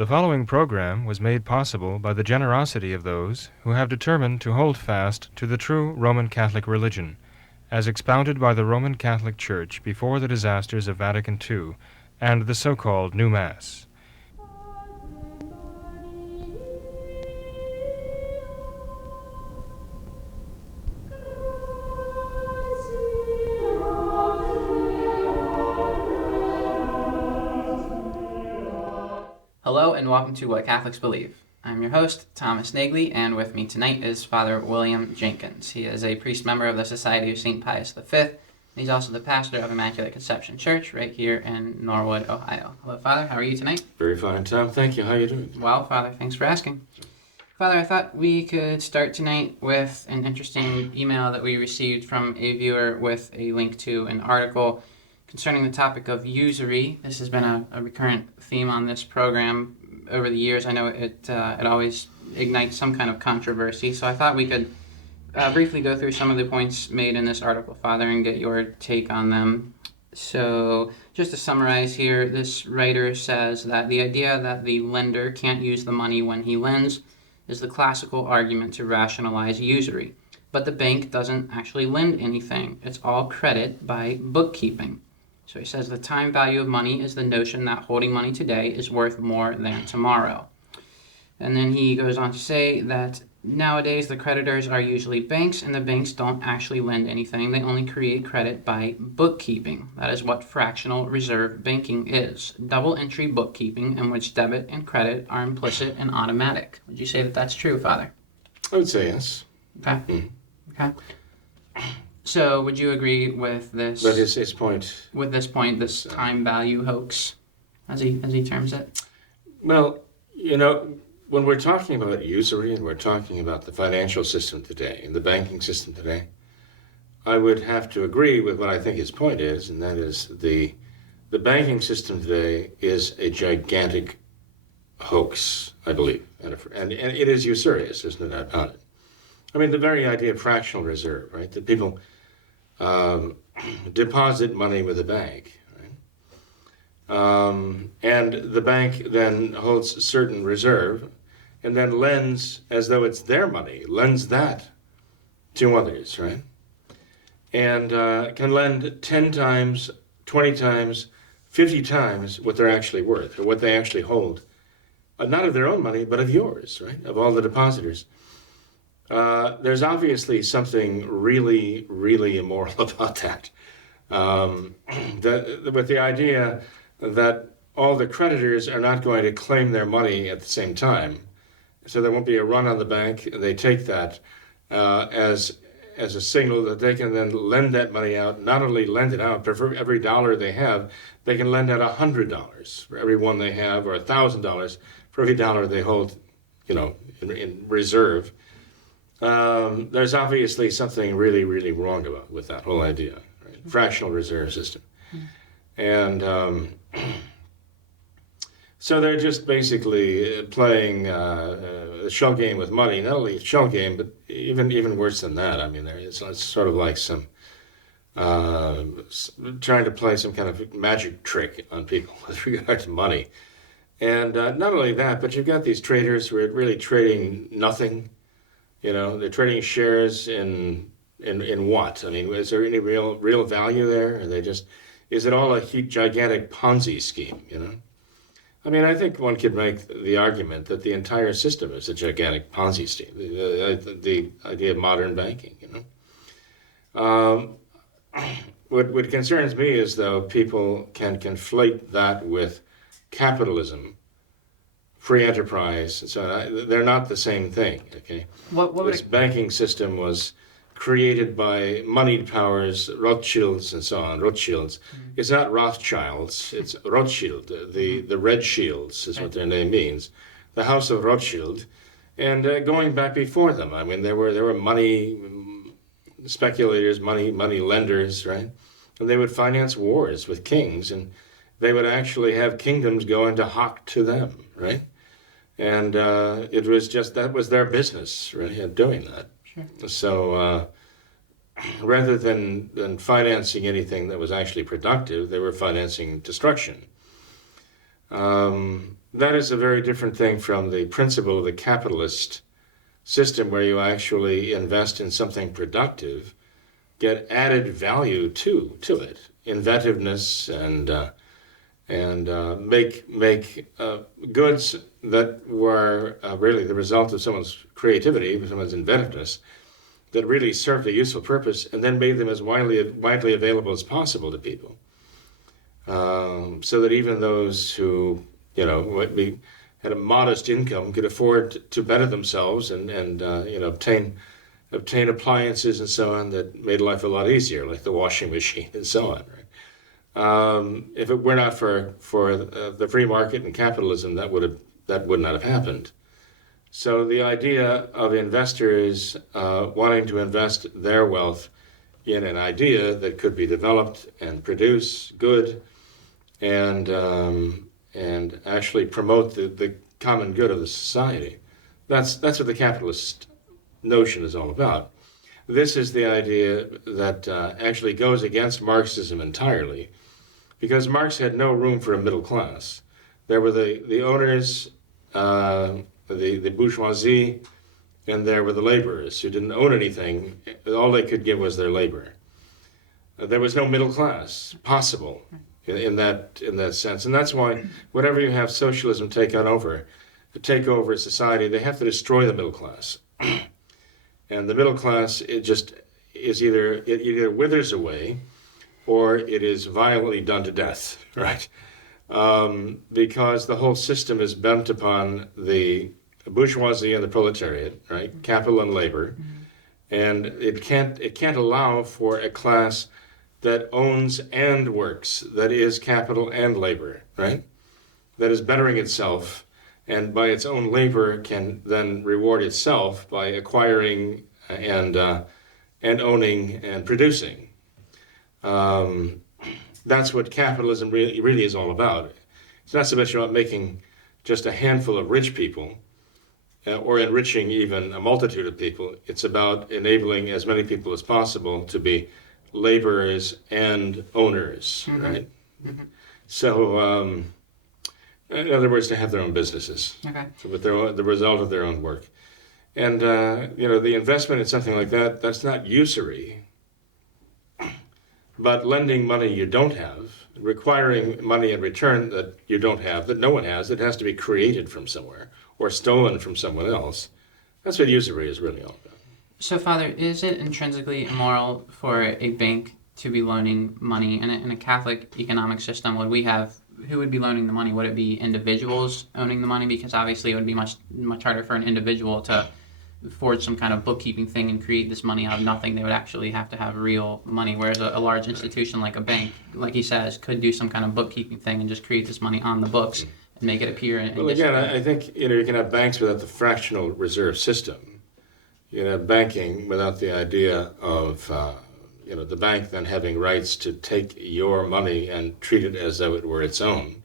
The following program was made possible by the generosity of those who have determined to hold fast to the true Roman Catholic religion, as expounded by the Roman Catholic Church before the disasters of Vatican II and the so-called New Mass. Hello and welcome to What Catholics Believe. I'm your host, Thomas Nagley, and with me tonight is Father William Jenkins. He is a priest member of the Society of St. Pius V, and he's also the pastor of Immaculate Conception Church right here in Norwood, Ohio. Hello, Father. How are you tonight? Very fine, Tom. Thank you. How are you doing? Well, Father, thanks for asking. Father, I thought we could start tonight with an interesting email that we received from a viewer with a link to an article concerning the topic of usury. This has been a recurrent theme on this program over the years. I know it always ignites some kind of controversy, so I thought we could briefly go through some of the points made in this article, Father, and get your take on them. So, just to summarize here, this writer says that the idea that the lender can't use the money when he lends is the classical argument to rationalize usury. But the bank doesn't actually lend anything. It's all credit by bookkeeping. So he says the time value of money is the notion that holding money today is worth more than tomorrow. And then he goes on to say that nowadays the creditors are usually banks, and the banks don't actually lend anything. They only create credit by bookkeeping. That is what fractional reserve banking is. Double entry bookkeeping in which debit and credit are implicit and automatic. Would you say that that's true, Father? I would say yes. Okay. Okay. So, would you agree with this? That is his point. With this point, this time value hoax, as he terms it. Well, you know, when we're talking about usury and we're talking about the financial system today and the banking system today, I would have to agree with what I think his point is, and that is the banking system today is a gigantic hoax, I believe, and it is usurious. There's no doubt about it. I mean, the very idea of fractional reserve, right? That people deposit money with a bank, right? And the bank then holds a certain reserve and then lends, as though it's their money, lends that to others, right? And can lend 10 times, 20 times, 50 times what they're actually worth, or what they actually hold. Not of their own money, but of yours, right? Of all the depositors. There's obviously something really, really immoral about that. With the idea that all the creditors are not going to claim their money at the same time, so there won't be a run on the bank. They take that as a signal that they can then lend that money out. Not only lend it out, but for every dollar they have, they can lend out $100 for every one they have, or $1,000 for every dollar they hold, you know, in reserve. There's obviously something really, really wrong with that whole idea, right? Fractional reserve system. And so they're just basically playing a shell game with money. Not only a shell game, but even worse than that. I mean, it's sort of like some trying to play some kind of magic trick on people with regard to money. And not only that, but you've got these traders who are really trading nothing. You know, they're trading shares in what? I mean, is there any real value there? Are they just, is it all a gigantic Ponzi scheme, you know? I mean, I think one could make the argument that the entire system is a gigantic Ponzi scheme, the idea of modern banking, you know? What concerns me is, though, people can conflate that with capitalism, free enterprise, and so on. They're not the same thing, okay? This banking system was created by moneyed powers, Rothschilds and so on, Rothschilds. Mm-hmm. It's not Rothschilds, it's Rothschild. The Red Shields is what their name means. The House of Rothschild. And going back before them, I mean, there were money speculators, money lenders, right? And they would finance wars with kings, and they would actually have kingdoms go into hock to them, right? And it was just, that was their business, really, doing that. Sure. So rather than financing anything that was actually productive, they were financing destruction. The that is a very different thing from the principle of the capitalist system, where you actually invest in something productive, get added value to it, inventiveness, and make goods that were really the result of someone's creativity, someone's inventiveness, that really served a useful purpose, and then made them as widely available as possible to people, so that even those who had a modest income could afford to better themselves and obtain appliances and so on that made life a lot easier, like the washing machine and so on. Right? If it were not for the free market and capitalism, that would not have happened. So the idea of investors wanting to invest their wealth in an idea that could be developed and produce good and actually promote the common good of the society, that's what the capitalist notion is all about. This is the idea that actually goes against Marxism entirely, because Marx had no room for a middle class. There were the owners, the bourgeoisie, and there were the laborers who didn't own anything. All they could give was their labor. There was no middle class possible in that sense, and that's why whenever you have socialism take over society, they have to destroy the middle class. And the middle class, it either withers away, or it is violently done to death, right? Because the whole system is bent upon the bourgeoisie and the proletariat, right? Capital and labor, and it can't allow for a class that owns and works, that is capital and labor, right? That is bettering itself, and by its own labor can then reward itself by acquiring and owning and producing. That's what capitalism really is all about. It's not so much about making just a handful of rich people or enriching even a multitude of people. It's about enabling as many people as possible to be laborers and owners, right? Mm-hmm. So, in other words, to have their own businesses, with the result of their own work. And, the investment in something like that, that's not usury, but lending money you don't have, requiring money in return that you don't have, that no one has, that has to be created from somewhere or stolen from someone else. That's what usury is really all about. So, Father, is it intrinsically immoral for a bank to be loaning money? In a Catholic economic system, who would be loaning the money? Would it be individuals owning the money? Because obviously it would be much harder for an individual to forge some kind of bookkeeping thing and create this money out of nothing. They would actually have to have real money, whereas a large institution like a bank, like he says, could do some kind of bookkeeping thing and just create this money on the books and make it appear. Well, again, I think you can have banks without the fractional reserve system. You can have banking without the idea of the bank then having rights to take your money and treat it as though it were its own,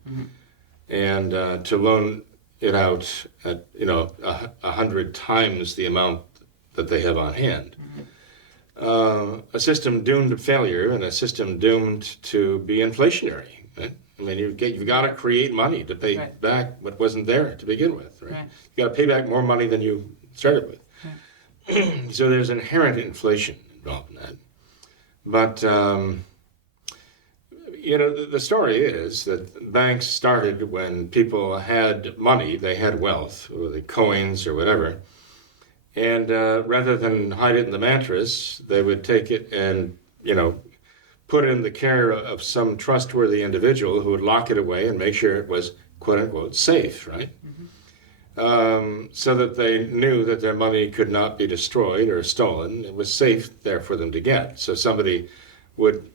and to loan it out at 100 times the amount that they have on hand. A system doomed to failure and a system doomed to be inflationary. Right? I mean, you've got to create money to pay back what wasn't there to begin with. Right? You've got to pay back more money than you started with. So there's inherent inflation involved in that. But, the story is that banks started when people had money, they had wealth, or the coins or whatever, and rather than hide it in the mattress, they would take it and, put it in the care of some trustworthy individual who would lock it away and make sure it was, quote unquote, safe, right? So that they knew that their money could not be destroyed or stolen. It was safe there for them to get. So somebody would,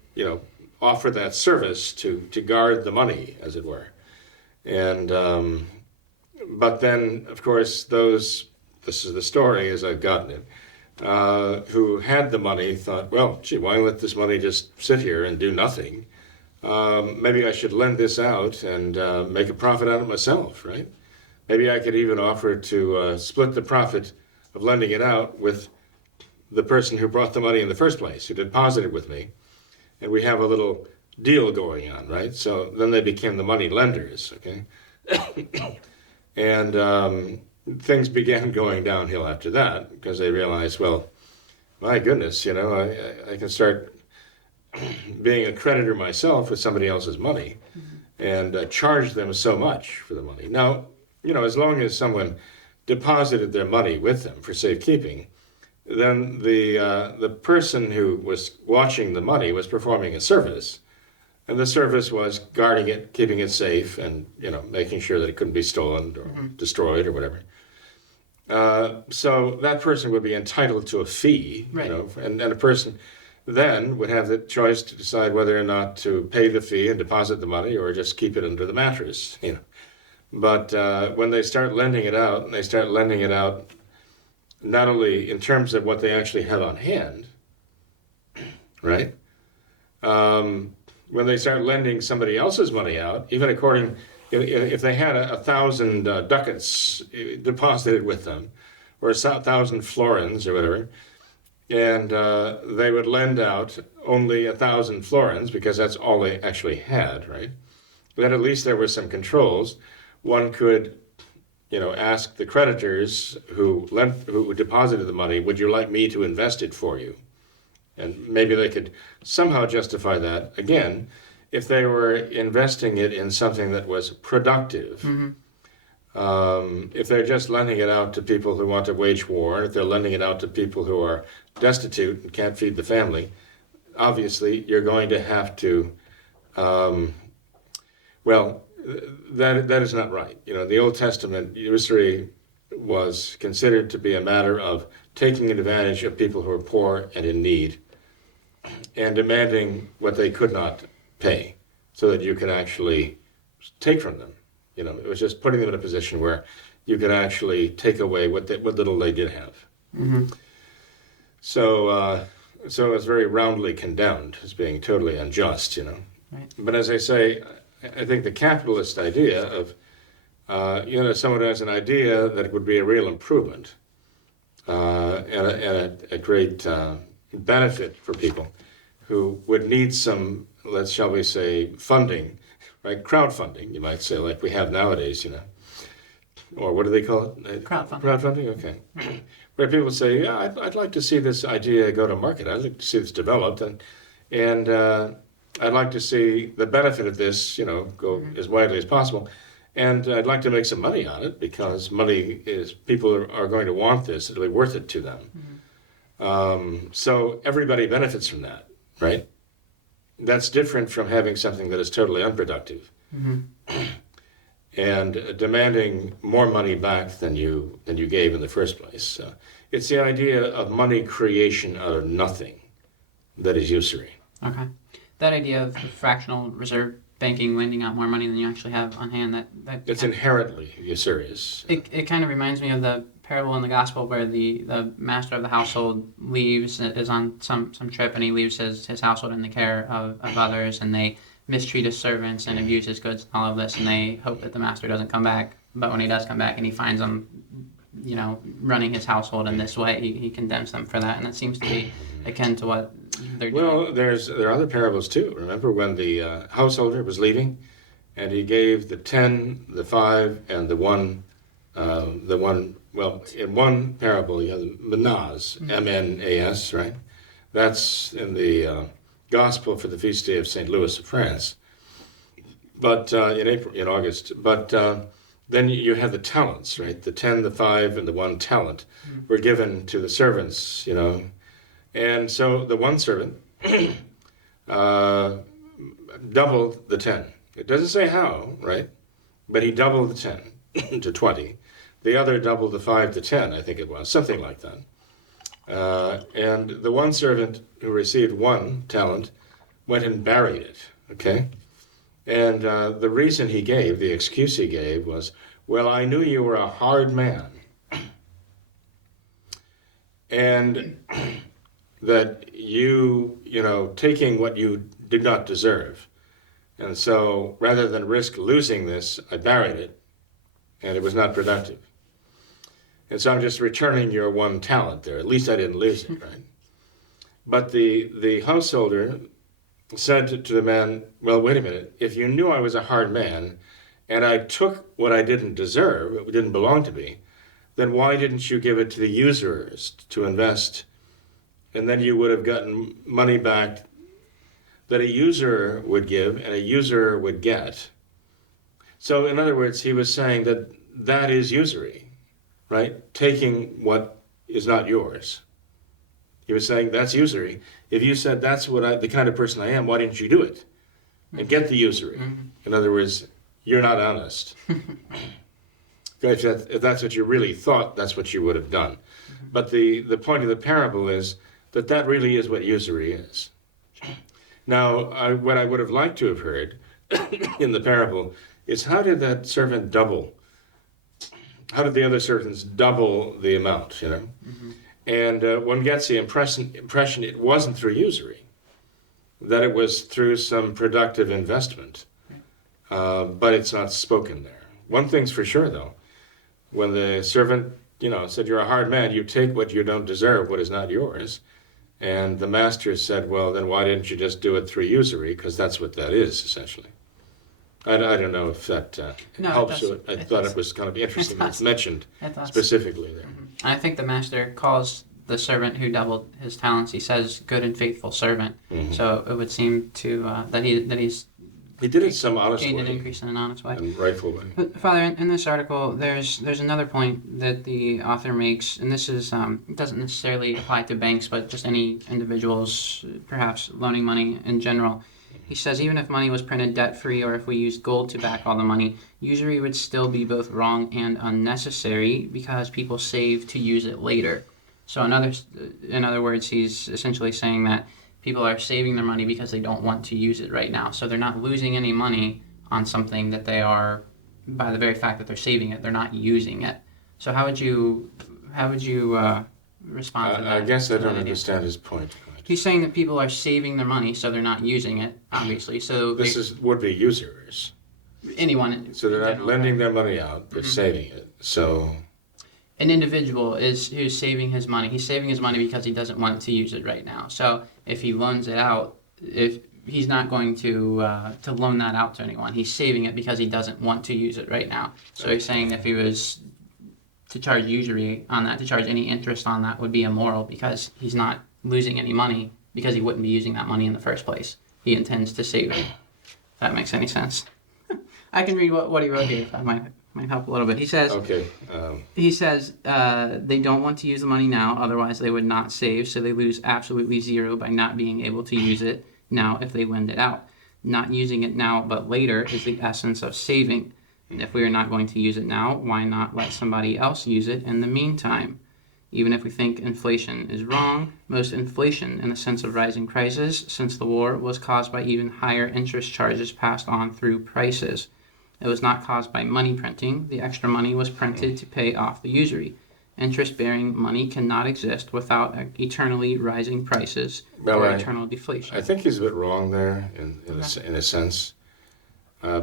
offer that service to guard the money, as it were. And, but then, of course, this is the story as I've gotten it, who had the money thought, well, gee, why let this money just sit here and do nothing? Maybe I should lend this out and make a profit out of it myself, right? Maybe I could even offer to split the profit of lending it out with the person who brought the money in the first place, who deposited with me. And we have a little deal going on, right? So then they became the money lenders, okay? And things began going downhill after that because they realized, well, my goodness, I can start being a creditor myself with somebody else's money and charge them so much for the money. Now, as long as someone deposited their money with them for safekeeping, then the person who was watching the money was performing a service. And the service was guarding it, keeping it safe, and making sure that it couldn't be stolen or destroyed or whatever. So that person would be entitled to a fee, right. And a person then would have the choice to decide whether or not to pay the fee and deposit the money or just keep it under the mattress. But when they start lending it out, and they start lending it out not only in terms of what they actually have on hand, right? When they start lending somebody else's money out, even according, if they had 1,000 ducats deposited with them, or 1,000 florins or whatever, and they would lend out only 1,000 florins because that's all they actually had, right? Then at least there were some controls. One could, ask the creditors who deposited the money, would you like me to invest it for you? And maybe they could somehow justify that, again, if they were investing it in something that was productive. If they're just lending it out to people who want to wage war, if they're lending it out to people who are destitute and can't feed the family, obviously you're going to have to, that is not right. The Old Testament, usury was considered to be a matter of taking advantage of people who are poor and in need and demanding what they could not pay so that you could actually take from them. It was just putting them in a position where you could actually take away what little they did have. So it was very roundly condemned as being totally unjust, Right. But as I say, I think the capitalist idea of, someone who has an idea that it would be a real improvement and a great benefit for people who would need some, shall we say, funding, right? Crowdfunding, you might say, like we have nowadays, Or what do they call it? Crowdfunding. Crowdfunding, okay. Where people say, yeah, I'd like to see this idea go to market. I'd like to see this developed, and I'd like to see the benefit of this, go as widely as possible. And I'd like to make some money on it because people are going to want this. It'll be worth it to them. So everybody benefits from that, right? That's different from having something that is totally unproductive and demanding more money back than you gave in the first place. It's the idea of money creation out of nothing that is usury. Okay. That idea of fractional reserve banking lending out more money than you actually have on hand, that It's inherently usurious. It kind of reminds me of the parable in the gospel where the master of the household is on some trip, and he leaves his household in the care of others, and they mistreat his servants and abuse his goods and all of this, and they hope that the master doesn't come back. But when he does come back and he finds them, running his household in this way, he condemns them for that, and that seems to be akin to what they're doing. Well, there are other parables too. Remember when the householder was leaving, and he gave the 10, the 5, and the 1. Well, in one parable, you have the Manas, M-N-A-S, right? That's in the Gospel for the feast day of St. Louis of France. But in August. But then you have the talents, right? The 10, the 5, and the 1 talent were given to the servants, And so the one servant doubled the 10. It doesn't say how, right? But he doubled the 10 to 20. The other doubled the 5 to 10, I think it was, something like that. And the one servant who received 1 talent went and buried it, okay? And the reason he gave, the excuse he gave was, well, I knew you were a hard man. And that you taking what you did not deserve. And so rather than risk losing this, I buried it, and it was not productive. And so I'm just returning your 1 talent there. At least I didn't lose it, right? But the householder said to the man, well, wait a minute. If you knew I was a hard man and I took what I didn't deserve, it didn't belong to me, then why didn't you give it to the usurers to invest? And then you would have gotten money back that a usurer would give and a usurer would get. So in other words, he was saying that that is usury, right? Taking what is not yours. He was saying that's usury. If you said that's the kind of person I am, why didn't you do it and get the usury? Mm-hmm. In other words, you're not honest. If that's what you really thought, that's what you would have done. Mm-hmm. But the point of the parable is that really is what usury is. Now, what I would have liked to have heard in the parable is how did that servant double? How did the other servants double the amount, you know? Mm-hmm. And one gets the impression it wasn't through usury, that it was through some productive investment. But it's not spoken there. One thing's for sure, though. When the servant, said, you're a hard man, you take what you don't deserve, what is not yours. And the master said, well, then why didn't you just do it through usury? Because that's what that is, essentially. I don't know if that helps. I thought it was kind of interesting that it's mentioned specifically there. Mm-hmm. I think the master calls the servant who doubled his talents, he says, good and faithful servant. Mm-hmm. So it would seem to that he's he did it some honest gained way. An increase in an honest way. And rightful way. But Father, in this article, there's another point that the author makes, and this is it doesn't necessarily apply to banks, but just any individuals, perhaps loaning money in general. He says even if money was printed debt-free or if we used gold to back all the money, usury would still be both wrong and unnecessary because people save to use it later. So in other words, he's essentially saying that people are saving their money because they don't want to use it right now. So they're not losing any money on something that they are, by the very fact that they're saving it, they're not using it. So how would you respond to that? I guess I don't understand his point. He's saying that people are saving their money, so they're not using it, obviously. So would be usurers. Anyone. So they're not lending their money out, they're saving it. So an individual who's saving his money. He's saving his money because he doesn't want to use it right now. So if he loans it out, if he's not going to loan that out to anyone, he's saving it because he doesn't want to use it right now. So he's saying if he was to charge usury on that, to charge any interest on that, would be immoral because he's not losing any money because he wouldn't be using that money in the first place. He intends to save it. If that makes any sense. I can read what he wrote here. That might help a little bit. He says, he says they don't want to use the money now, otherwise they would not save, so they lose absolutely zero by not being able to use it now if they lend it out. Not using it now but later is the essence of saving. And if we are not going to use it now, why not let somebody else use it in the meantime? Even if we think inflation is wrong, most inflation in the sense of rising prices since the war was caused by even higher interest charges passed on through prices. It was not caused by money printing. The extra money was printed to pay off the usury. Interest-bearing money cannot exist without eternally rising prices or eternal deflation. I think he's a bit wrong there in a sense,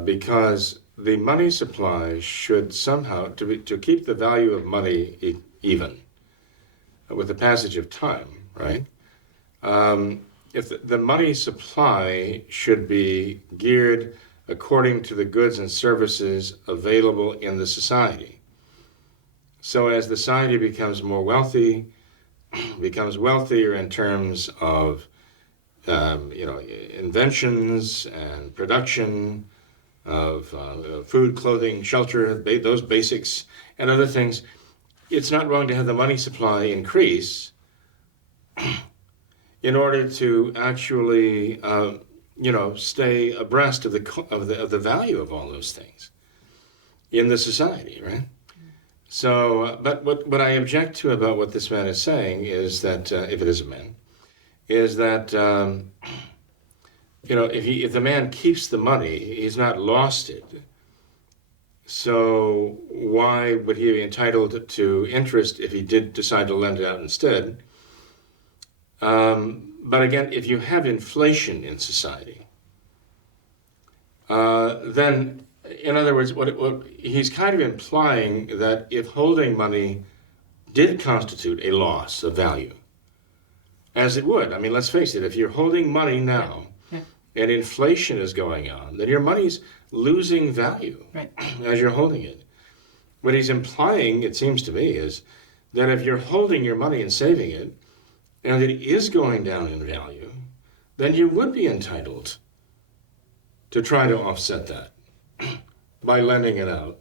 because the money supply should somehow, to keep the value of money even, with the passage of time, right? If the money supply should be geared according to the goods and services available in the society. So as the society becomes more wealthy, becomes wealthier in terms of inventions and production of food, clothing, shelter, those basics, and other things, it's not wrong to have the money supply increase in order to actually stay abreast of the value of all those things in the society, right? So, but what I object to about what this man is saying is that if it is a man, is that if the man keeps the money, he's not lost it. So why would he be entitled to interest if he did decide to lend it out instead? But again, if you have inflation in society, then, in other words, what he's kind of implying that if holding money did constitute a loss of value, as it would, I mean, let's face it, if you're holding money now, and inflation is going on, then your money's losing value Right. as you're holding it. What he's implying, it seems to me, is that if you're holding your money and saving it, and it is going down in value, then you would be entitled to try to offset that by lending it out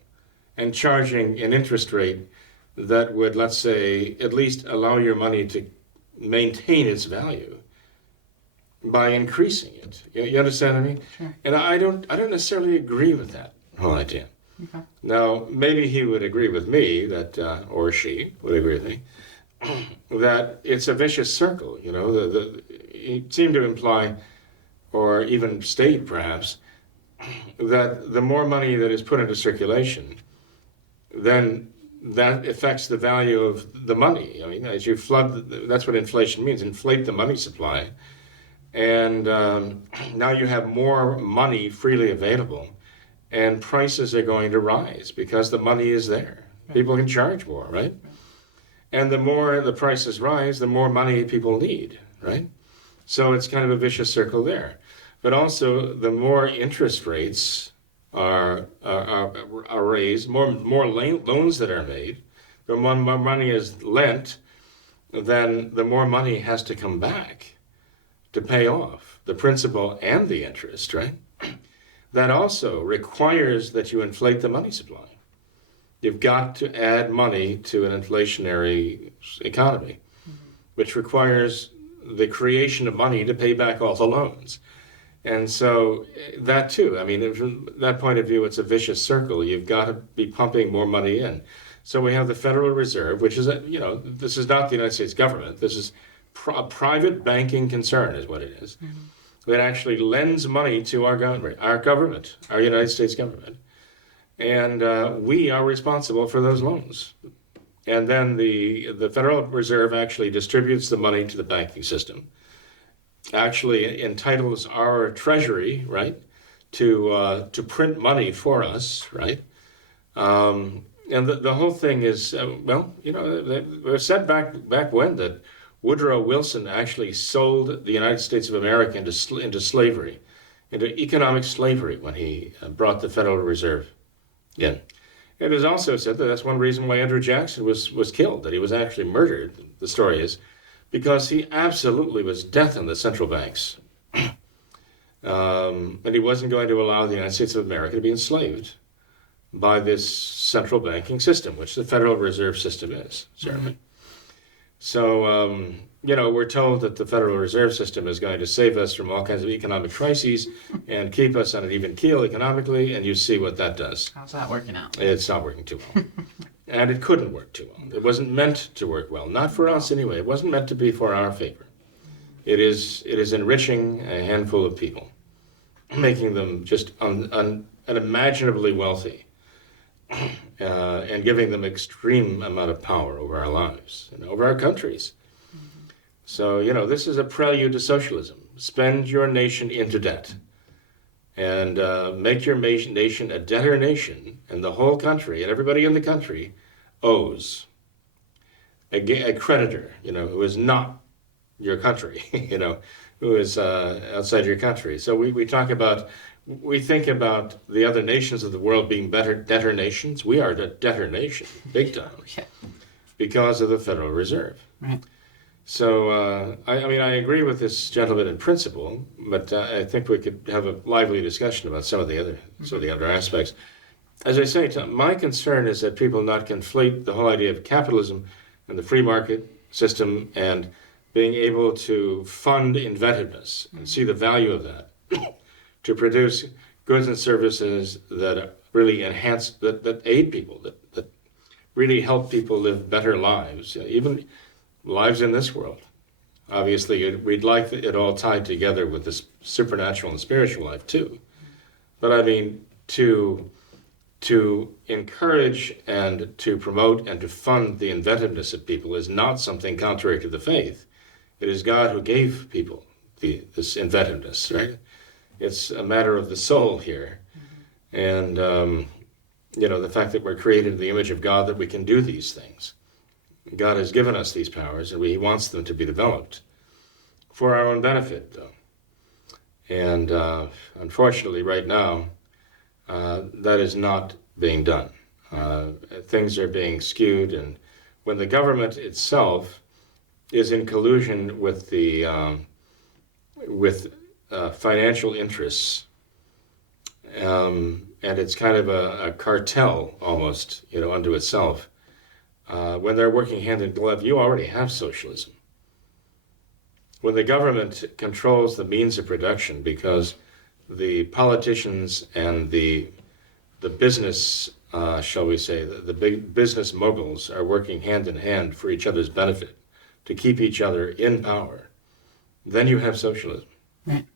and charging an interest rate that would, let's say, at least allow your money to maintain its value by increasing it. You understand what I mean? Sure. And I don't necessarily agree with that whole idea. Okay. Now, maybe he would agree with me that, or she would agree with me, that it's a vicious circle. You know, he seemed to imply, or even state perhaps, that the more money that is put into circulation, then that affects the value of the money. I mean, as you flood, that's what inflation means, inflate the money supply. And now you have more money freely available, and prices are going to rise because the money is there. People can charge more, right? And the more the prices rise, the more money people need, right? So it's kind of a vicious circle there. But also, the more interest rates are raised, more loans that are made, the more money is lent, then the more money has to come back to pay off the principal and the interest, right? That also requires that you inflate the money supply. You've got to add money to an inflationary economy, which requires the creation of money to pay back all the loans. And so that too, I mean, from that point of view, it's a vicious circle. You've got to be pumping more money in. So we have the Federal Reserve, which is, this is not the United States government. This is a private banking concern is what it is. That actually lends money to our government, our United States government. And we are responsible for those loans. And then the Federal Reserve actually distributes the money to the banking system, actually entitles our Treasury, right, to print money for us, right? And the whole thing is, it was said back when that Woodrow Wilson actually sold the United States of America into slavery, into economic slavery when he brought the Federal Reserve in. It is also said that that's one reason why Andrew Jackson was killed, that he was actually murdered, the story is, because he absolutely was death on the central banks. And he wasn't going to allow the United States of America to be enslaved by this central banking system, which the Federal Reserve System is, certainly. So, we're told that the Federal Reserve System is going to save us from all kinds of economic crises and keep us on an even keel economically, and you see what that does. How's that working out? It's not working too well. And it couldn't work too well. It wasn't meant to work well. Not for us anyway. It wasn't meant to be for our favor. It is enriching a handful of people, making them just unimaginably wealthy, and giving them extreme amount of power over our lives and over our countries. So, this is a prelude to socialism. Spend your nation into debt and make your nation a debtor nation, and the whole country and everybody in the country owes a creditor, who is not your country, who is outside your country. So we think about the other nations of the world being better debtor nations. We are a debtor nation, big time, because of the Federal Reserve. Right. So, I agree with this gentleman in principle, but I think we could have a lively discussion about some of the other aspects. As I say, my concern is that people not conflate the whole idea of capitalism and the free market system and being able to fund inventiveness and see the value of that to produce goods and services that really enhance, that aid people, that really help people live better lives, even lives in this world. Obviously, we'd like it all tied together with this supernatural and spiritual life too. But to encourage and to promote and to fund the inventiveness of people is not something contrary to the faith. It is God who gave people this inventiveness, right? It's a matter of the soul here. And, the fact that we're created in the image of God, that we can do these things. God has given us these powers, and He wants them to be developed for our own benefit, though. And unfortunately, right now, that is not being done. Things are being skewed, and when the government itself is in collusion with the financial interests, and it's kind of a cartel almost, unto itself. When they're working hand in glove, you already have socialism. When the government controls the means of production, because the politicians and the business, shall we say, the big business moguls are working hand in hand for each other's benefit to keep each other in power, then you have socialism. Right.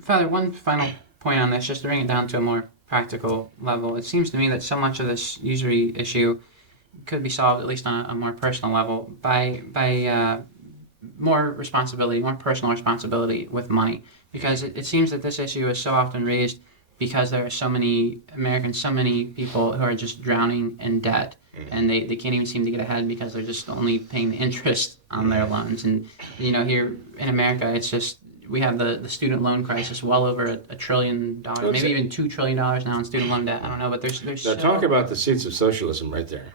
Father, one final point on this, just to bring it down to a more practical level. It seems to me that so much of this usury issue could be solved, at least on a more personal level, by more responsibility, more personal responsibility with money. Because it seems that this issue is so often raised because there are so many Americans, so many people who are just drowning in debt. And they can't even seem to get ahead because they're just only paying the interest on their loans. And, here in America, it's just, we have the student loan crisis, well over $1 trillion, maybe even $2 trillion now in student loan debt. I don't know, but there's now talk about the seeds of socialism right there.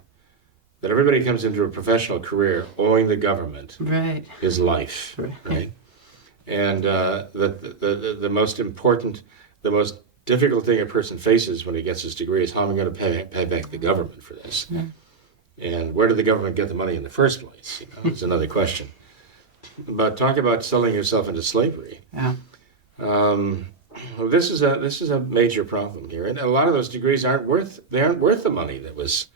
That everybody comes into a professional career owing the government his life, right? And the most important, the most difficult thing a person faces when he gets his degree is how am I going to pay back the government for this? Yeah. And where did the government get the money in the first place? Is another question. But talk about selling yourself into slavery. Yeah. This is a major problem here, and a lot of those degrees aren't worth the money that was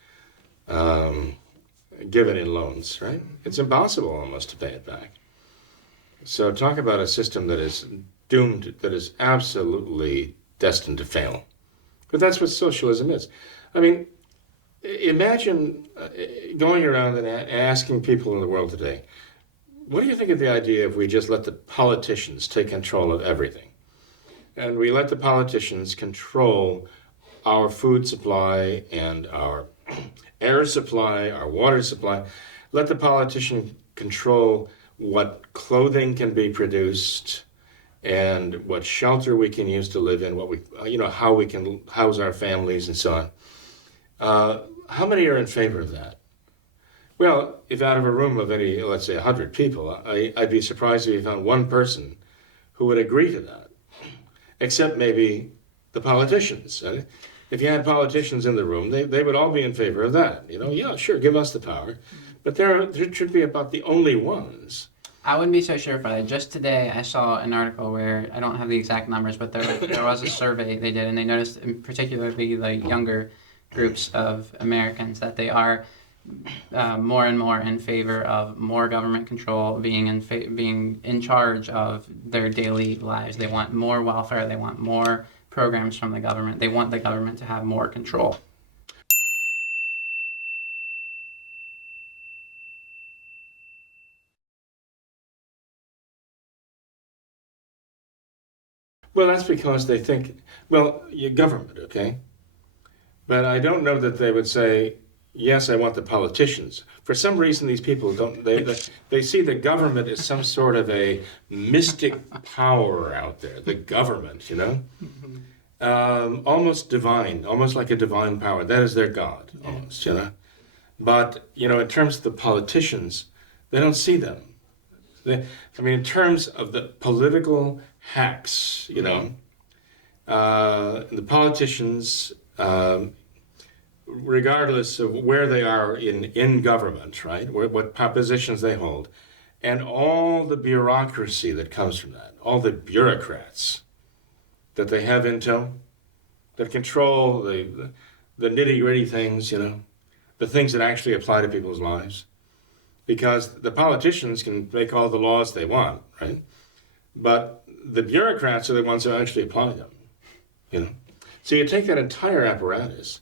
given in loans, right? It's impossible almost to pay it back. So talk about a system that is doomed, that is absolutely destined to fail. But that's what socialism is. I mean, imagine going around and asking people in the world today, what do you think of the idea if we just let the politicians take control of everything? And we let the politicians control our food supply and our air supply, our water supply. Let the politician control what clothing can be produced and what shelter we can use to live in, what we, how we can house our families and so on. How many are in favor of that? Well, if out of a room of any, let's say 100 people, I'd be surprised if you found one person who would agree to that, except maybe the politicians. Right? If you had politicians in the room, they would all be in favor of that. Yeah, sure, give us the power. But there should be about the only ones. I wouldn't be so sure if just today I saw an article where, I don't have the exact numbers, but there was a survey they did, and they noticed particularly the younger groups of Americans that they are more and more in favor of more government control, being in charge of their daily lives. They want more welfare. They want more programs from the government. They want the government to have more control. Well, that's because they think, your government, okay? But I don't know that they would say, yes, I want the politicians. For some reason, these people don't, they see the government as some sort of a mystic power out there, the government, almost divine, almost like a divine power. That is their God, almost, But, in terms of the politicians, they don't see them. In terms of the political hacks, the politicians, regardless of where they are in government, right, what positions they hold, and all the bureaucracy that comes from that, all the bureaucrats that they have in tow, that control the nitty-gritty things, the things that actually apply to people's lives. Because the politicians can make all the laws they want, right? But the bureaucrats are the ones who actually apply them, So you take that entire apparatus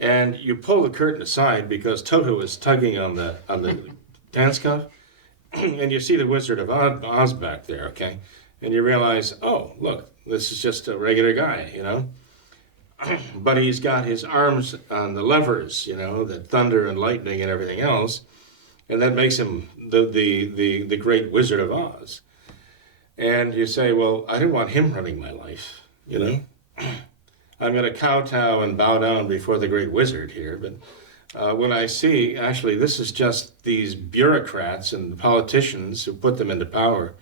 and you pull the curtain aside because Toto is tugging on the dance cuff, and you see the Wizard of Oz back there, okay? And you realize, oh, look, this is just a regular guy, But he's got his arms on the levers, the thunder and lightning and everything else. And that makes him the great Wizard of Oz. And you say, well, I don't want him running my life, you know. I'm going to kowtow and bow down before the great wizard here, but when I see, actually, this is just these bureaucrats and politicians who put them into power,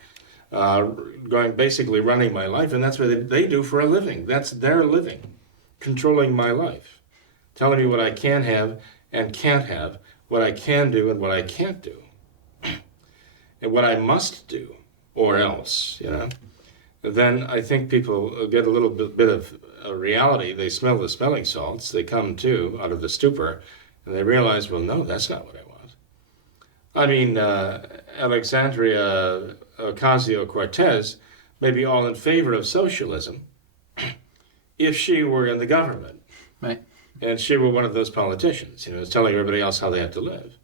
going basically running my life, and that's what they do for a living. That's their living, controlling my life, telling me what I can have and can't have, what I can do and what I can't do, and what I must do, or else, you know. Then I think people get a little bit of reality. They smell the smelling salts. They come to out of the stupor, and they realize, well, no, that's not what I want. I mean, Alexandria Ocasio-Cortez may be all in favor of socialism if she were in the government. Right. And she were one of those politicians, you know, telling everybody else how they have to live.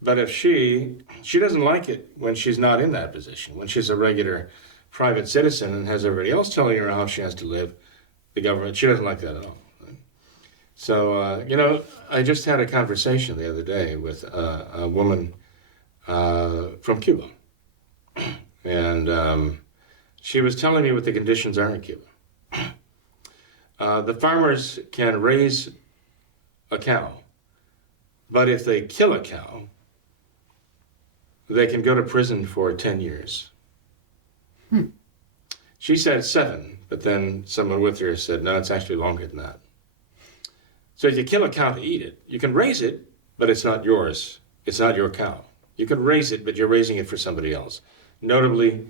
But if she doesn't like it when she's not in that position, when she's a regular private citizen and has everybody else telling her how she has to live, the government, she doesn't like that at all. So, you know, I just had a conversation the other day with a woman from Cuba. And she was telling me what the conditions are in Cuba. The farmers can raise a cow, but if they kill a cow, they can go to prison for 10 years. She said 7, but then someone with her said, no, it's actually longer than that. So if you kill a cow to eat it, you can raise it, but it's not yours. It's not your cow. You can raise it, but you're raising it for somebody else. Notably,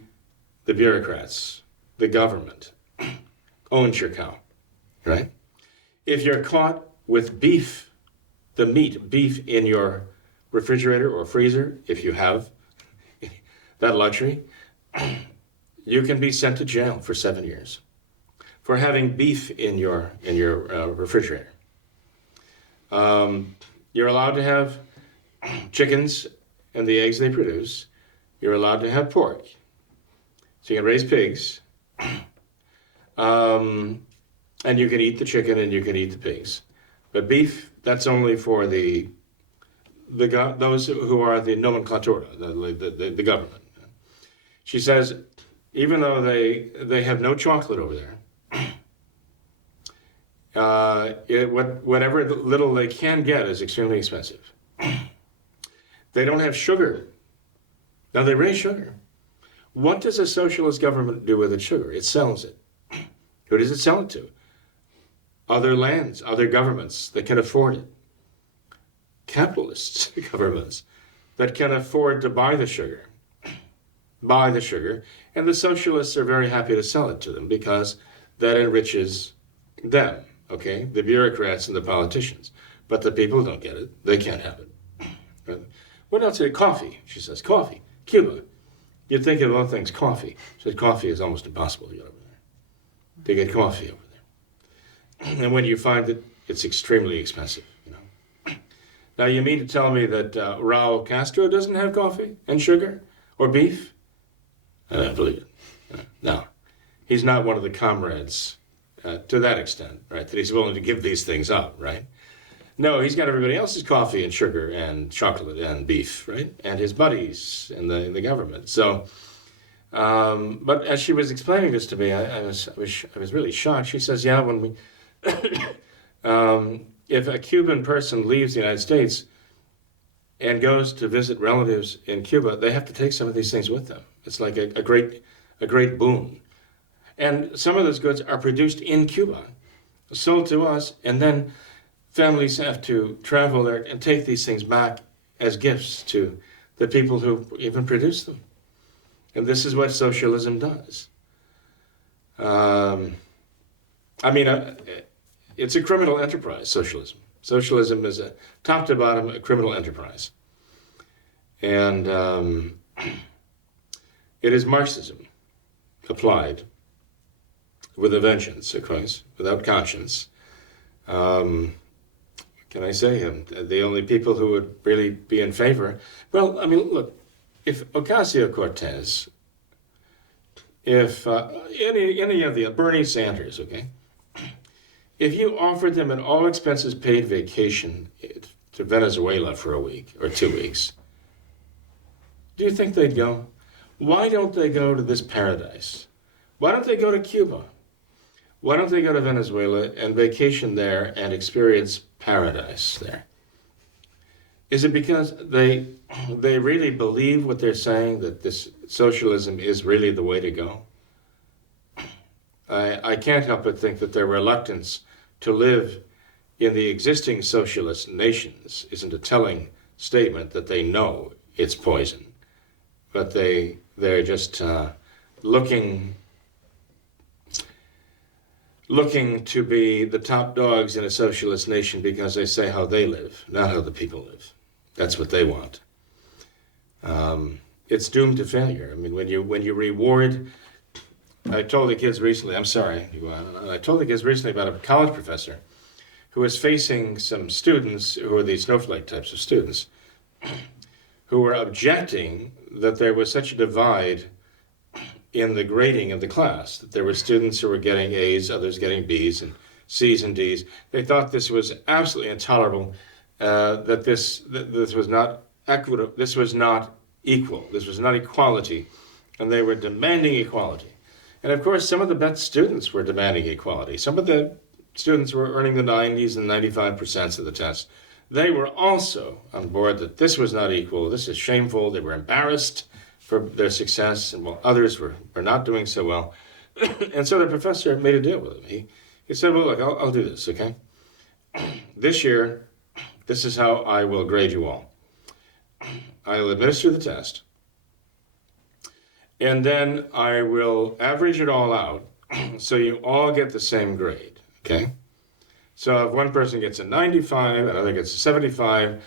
the bureaucrats, the government, owns your cow, right? If you're caught with beef, the meat, beef in your refrigerator or freezer, if you have that luxury, you can be sent to jail for 7 years for having beef in your refrigerator. You're allowed to have chickens and the eggs they produce. You're allowed to have pork. So you can raise pigs. And you can eat the chicken and you can eat the pigs. But beef, that's only for those who are the nomenclatura, the government. She says, even though they have no chocolate over there, whatever little they can get is extremely expensive. They don't have sugar. Now they raise sugar. What does a socialist government do with its sugar? It sells it. Who does it sell it to? Other lands, other governments that can afford it. Capitalist governments that can afford to buy the sugar. And the socialists are very happy to sell it to them because that enriches them, okay? The bureaucrats and the politicians. But the people don't get it. They can't have it. What else? Coffee, she says. Coffee. Cuba. You'd think of other things. Coffee. She says coffee is almost impossible to get over there. To get coffee over there. And when you find it, it's extremely expensive, you know. Now, you mean to tell me that Raul Castro doesn't have coffee and sugar or beef? I don't believe it. No. He's not one of the comrades to that extent, right? That he's willing to give these things up, right? No, he's got everybody else's coffee and sugar and chocolate and beef, right? And his buddies in the government. So, but as she was explaining this to me, I was really shocked. She says, yeah, when we, if a Cuban person leaves the United States and goes to visit relatives in Cuba, they have to take some of these things with them. It's like a great boon. And some of those goods are produced in Cuba, sold to us, and then families have to travel there and take these things back as gifts to the people who even produce them. And this is what socialism does. It's a criminal enterprise, socialism. Socialism is a top to bottom a criminal enterprise. And it is Marxism applied with a vengeance, of course, without conscience. Can I say the only people who would really be in favor? Well, I mean, look, if Ocasio-Cortez, if any of the Bernie Sanders, okay, if you offered them an all expenses paid vacation to Venezuela for a week or 2 weeks, do you think they'd go? Why don't they go to this paradise? Why don't they go to Cuba? Why don't they go to Venezuela and vacation there and experience paradise there? Is it because they really believe what they're saying, that this socialism is really the way to go? I can't help but think that their reluctance to live in the existing socialist nations isn't a telling statement that they know it's poison, but they're just looking to be the top dogs in a socialist nation because they say how they live, not how the people live. That's what they want. It's doomed to failure. I mean, when you reward, I told the kids recently. I told the kids recently about a college professor who was facing some students who are these snowflake types of students who were objecting that there was such a divide in the grading of the class, that there were students who were getting A's, others getting B's and C's and D's. They thought this was absolutely intolerable, that this was not equitable, this was not equal, this was not equality, and they were demanding equality. And of course, some of the best students were demanding equality. Some of the students were earning the 90s and 95% of the test. They were also on board that this was not equal, this is shameful, they were embarrassed for their success, and while others were not doing so well. And so the professor made a deal with him. He said, well, look, I'll do this, okay? This year, this is how I will grade you all. I'll administer the test, and then I will average it all out so you all get the same grade, okay? So if one person gets a 95, another gets a 75,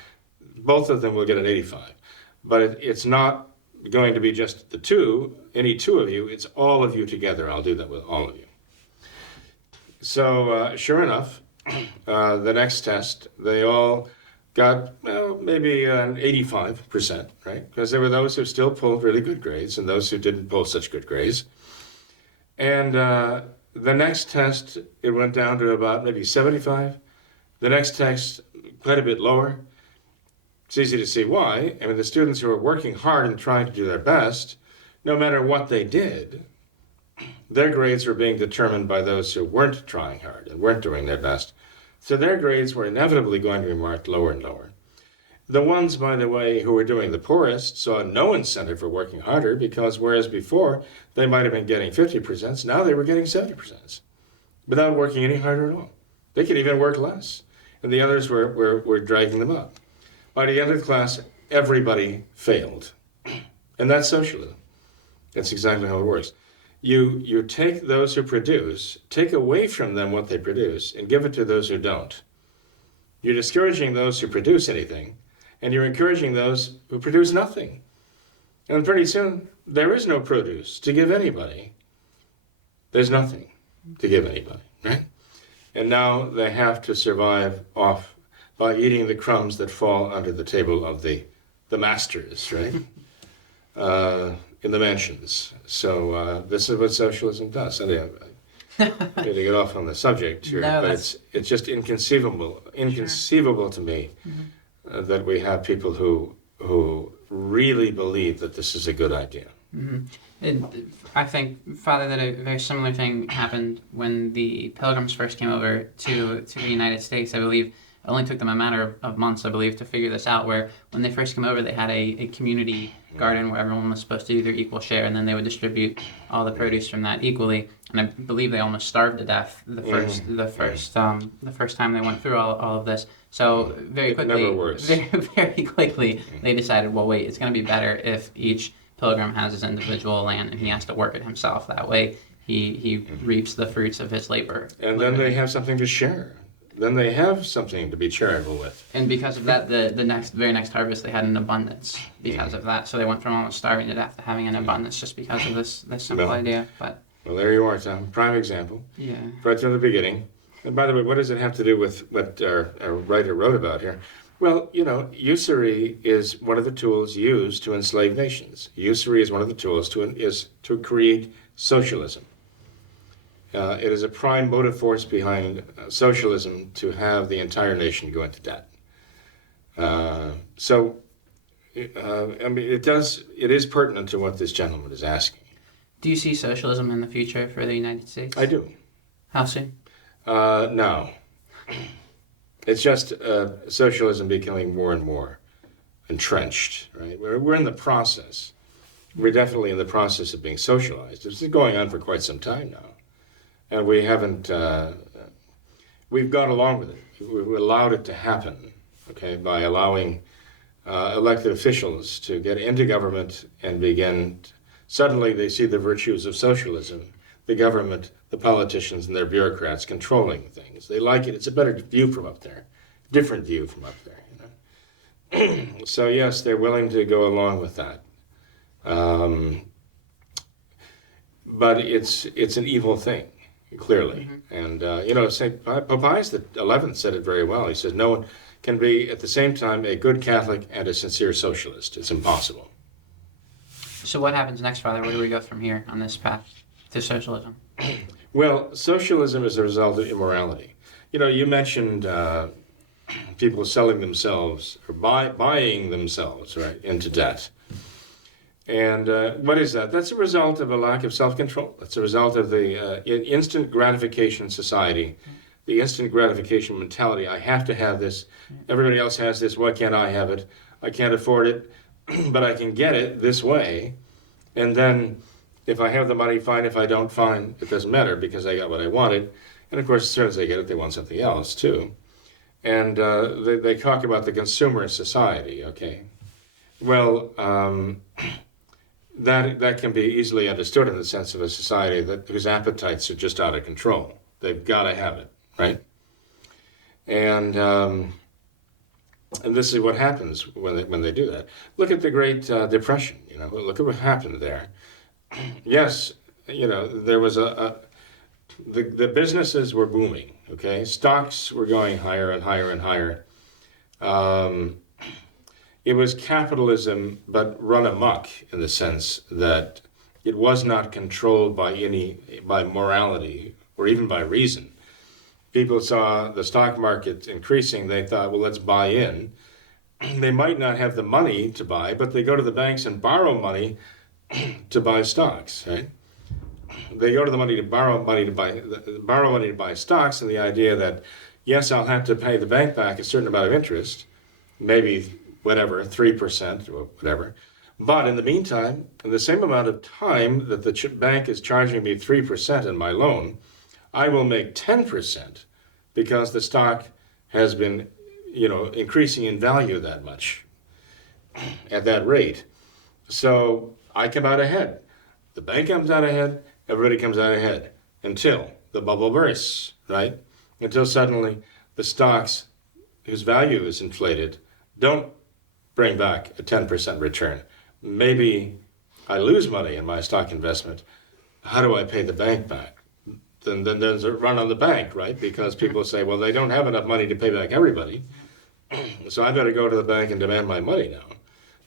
both of them will get an 85. But it's not going to be just the two, any two of you, it's all of you together. I'll do that with all of you. So sure enough, the next test, they all got, well, maybe an 85%, right? Because there were those who still pulled really good grades and those who didn't pull such good grades. And the next test, it went down to about maybe 75. The next test, quite a bit lower. It's easy to see why. I mean, the students who were working hard and trying to do their best, no matter what they did, their grades were being determined by those who weren't trying hard and weren't doing their best. So their grades were inevitably going to be marked lower and lower. The ones, by the way, who were doing the poorest saw no incentive for working harder because whereas before they might have been getting 50%, now they were getting 70% without working any harder at all. They could even work less. And the others were dragging them up. By the end of the class, everybody failed. And that's socialism. That's exactly how it works. You take those who produce, take away from them what they produce, and give it to those who don't. You're discouraging those who produce anything, and you're encouraging those who produce nothing. And pretty soon, there is no produce to give anybody. There's nothing to give anybody, right? And now they have to survive off by eating the crumbs that fall under the table of the masters, right? In the mansions. So this is what socialism does. I to get off on the subject here, no, but it's just inconceivable to me that we have people who really believe that this is a good idea. I think, Father, that a very similar thing happened when the Pilgrims first came over to the United States. I believe it only took them a matter of months, I believe, to figure this out, where when they first came over, they had a community garden where everyone was supposed to do their equal share, and then they would distribute all the produce from that equally. And I believe they almost starved to death the first time they went through all of this. So very quickly, they decided, well, wait, it's going to be better if each pilgrim has his individual land and he has to work it himself. That way, he reaps the fruits of his labor. And then they have something to share. Then they have something to be charitable with. And because of that, the very next harvest, they had an abundance because of that. So they went from almost starving to death to having an abundance just because of this simple idea. Well, there you are, Tom. Prime example. Yeah. Right from the beginning. And by the way, what does it have to do with what our writer wrote about here? Well, usury is one of the tools used to enslave nations. Usury is one of the tools to create socialism. It is a prime motive force behind socialism to have the entire nation go into debt. So I mean, it is pertinent to what this gentleman is asking. Do you see socialism in the future for the United States? I do. How soon? No. It's just socialism becoming more and more entrenched, right? We're in the process. We're definitely in the process of being socialized. This is going on for quite some time now. And we haven't, we've gone along with it. We've allowed it to happen, okay, by allowing elected officials to get into government and begin, suddenly they see the virtues of socialism, the government, the politicians and their bureaucrats controlling things. They like it. It's a better view from up there, different view from up there. You know? So yes, they're willing to go along with that. But it's an evil thing, clearly. Mm-hmm. And, you know, Pope Pius XI said it very well. He said, no one can be at the same time a good Catholic and a sincere socialist. It's impossible. So what happens next, Father? Where do we go from here on this path to socialism? Well, socialism is a result of immorality. You know, you mentioned people selling themselves or buying themselves, right, into debt. And what is that? That's a result of a lack of self-control. That's a result of the instant gratification society, the instant gratification mentality. I have to have this. Everybody else has this. Why can't I have it? I can't afford it, but I can get it this way. And then if I have the money, fine. If I don't, fine. It doesn't matter because I got what I wanted. And of course, as soon as they get it, they want something else too. And they talk about the consumer society, okay? Well, that can be easily understood in the sense of a society whose appetites are just out of control. They've got to have it, right? And this is what happens when they do that. Look at the Great Depression. You know, look at what happened there. Yes, you know, there was the businesses were booming. Okay, stocks were going higher and higher and higher. It was capitalism, but run amok in the sense that it was not controlled by morality or even by reason. People saw the stock market increasing. They thought, well, let's buy in. They might not have the money to buy, but they go to the banks and borrow money to buy stocks, right? They go to the money to borrow money to buy stocks, and the idea that, yes, I'll have to pay the bank back a certain amount of interest, maybe whatever, 3% or whatever. But in the meantime, in the same amount of time that the bank is charging me 3% in my loan, I will make 10% because the stock has been, you know, increasing in value that much at that rate. So I come out ahead. The bank comes out ahead. Everybody comes out ahead until the bubble bursts, right? Until suddenly the stocks whose value is inflated don't bring back a 10% return. Maybe I lose money in my stock investment. How do I pay the bank back? Then there's a run on the bank, right? Because people say, well, they don't have enough money to pay back everybody. So I better go to the bank and demand my money now.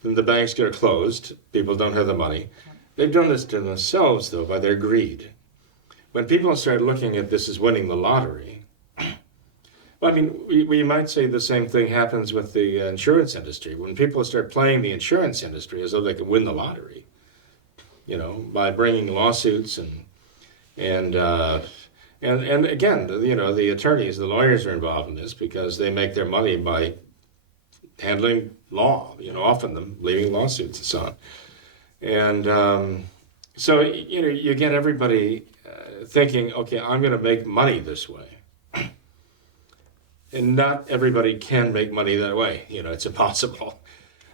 Then the banks get closed. People don't have the money. They've done this to themselves, though, by their greed. When people start looking at this as winning the lottery, well, I mean, we might say the same thing happens with the insurance industry. When people start playing the insurance industry as though they can win the lottery, you know, by bringing lawsuits and again, you know, the attorneys, the lawyers are involved in this because they make their money by handling law, you know, often them leaving lawsuits and so on. And so, you know, you get everybody thinking, okay, I'm going to make money this way. And not everybody can make money that way. You know, it's impossible.